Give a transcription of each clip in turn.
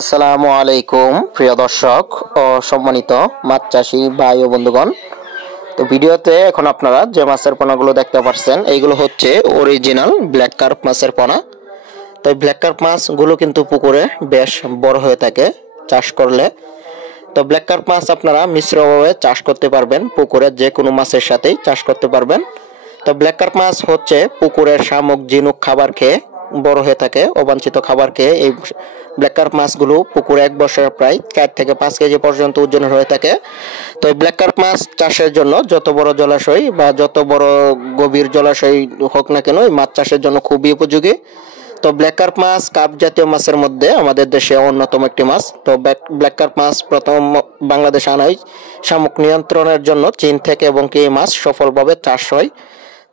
আসসালামু আলাইকুম প্রিয় দর্শক ও সম্মানিত মাছ চাষি ভাই ও বন্ধুগণ। তো ভিডিওতে এখন আপনারা যে মাছের পোনাগুলো দেখতে পাচ্ছেন এইগুলো হচ্ছে অরিজিনাল ব্ল্যাক কার্প মাছের পোনা। তো এই ব্ল্যাক কার্প মাছগুলো কিন্তু পুকুরে বেশ বড় হয়ে থাকে চাষ করলে। তো ব্ল্যাক কার্প মাছ আপনারা মিশ্রভাবে চাষ করতে পারবেন, পুকুরের যে কোনো মাছের সাথেই চাষ করতে পারবেন। তো ব্ল্যাক কার্প মাছ হচ্ছে পুকুরের শামুক ঝিনুক খাবার খেয়ে বড় হয়ে থাকে, অবাঞ্ছিত খাবার খেয়ে এই ব্ল্যাক কার্প মাছগুলো পুকুরে এক বছর প্রায় 4 থেকে 5 কেজি পর্যন্ত ওজনের হয়ে থাকে। তো এই ব্ল্যাক কার্প মাছ চাষের জন্য যত বড় জলাশয় বা যত বড় গভীর জলাশয় হোক না কেন এই মাছ চাষের জন্য খুবই উপযোগী। তো ব্ল্যাক কার্প মাছ কাপ জাতীয় মাছের মধ্যে আমাদের দেশে অন্যতম একটি মাছ। তো ব্ল্যাক কার্প মাছ প্রথম বাংলাদেশে আনা হয় শামুক নিয়ন্ত্রণের জন্য চীন থেকে, এবং কি এই মাছ সফলভাবে চাষ হয়।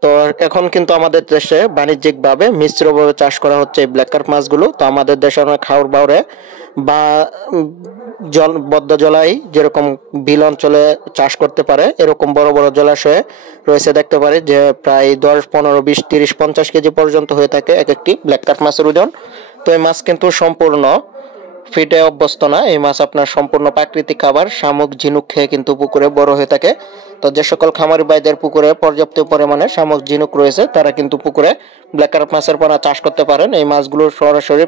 তো এখন কিন্তু আমাদের দেশে বাণিজ্যিকভাবে মিশ্রভাবে চাষ করা হচ্ছে এই ব্ল্যাক কার্প মাছগুলো। তো আমাদের দেশে অনেক খাওয়ার বাউরে বা জল বদ্ধ জলাই যেরকম বিল অঞ্চলে চাষ করতে পারে, এরকম বড় বড় জলাশয়ে রয়েছে দেখতে পারি যে প্রায় 10, 15, 20, 30, 50 কেজি পর্যন্ত হয়ে থাকে এক একটি ব্ল্যাক কার্প মাছের ওজন। তো এই মাছ কিন্তু সম্পূর্ণ ফিটে অভ্যস্ত না, এই মাছ আপনার সম্পূর্ণ প্রাকৃতিক খাবার শামুক ঝিনুক খেয়ে কিন্তু পুকুরে বড় হয়ে থাকে। তো যে সকল খামারি ভাইদের পুকুরে পর্যাপ্ত পরিমাণে শামুক ঝিনুক রয়েছে তারা কিন্তু পুকুরে ব্ল্যাক কার্প মাছের পোনা চাষ করতে পারেন। এই মাছগুলো সরাসরি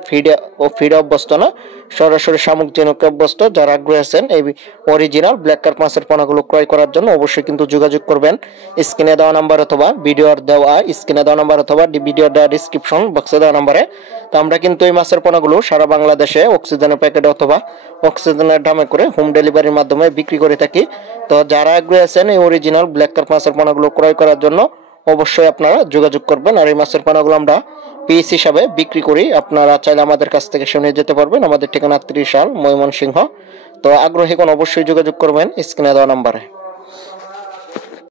ফিডে অভ্যস্ত না, সরাসরি শামুক ঝিনুকে অভ্যস্ত। যারা আগ্রহী আছেন এই অরিজিনাল ব্ল্যাক কার্প মাছের পোনাগুলো ক্রয় করার জন্য অবশ্যই কিন্তু যোগাযোগ করবেন স্ক্রিনে দেওয়া নাম্বার অথবা ভিডিওর দেওয়া ডিসক্রিপশন বক্সে দেওয়া নাম্বারে। তো আমরা কিন্তু এই মাছের পোনাগুলো সারা বাংলাদেশে অক্সিজেনের প্যাকেটে অথবা অক্সিজেনের দামে করে হোম ডেলিভারির মাধ্যমে বিক্রি করে থাকি। তো যারা আগ্রহী আছেন এই অরিজিনাল ব্ল্যাক কার্প মাছের পোনাগুলো ক্রয় করার জন্য অবশ্যই আপনারা যোগাযোগ করবেন। আর এই মাছের পোনাগুলো আমরা পিস হিসাবে বিক্রি করি, আপনারা চাইলে আমাদের কাছ থেকে শুনে যেতে পারবেন। আমাদের ঠিকানা 30 সাল ময়মনসিংহ। তো আগ্রহী কোন অবশ্যই যোগাযোগ করবেন স্ক্রিনে দেওয়া নাম্বারে।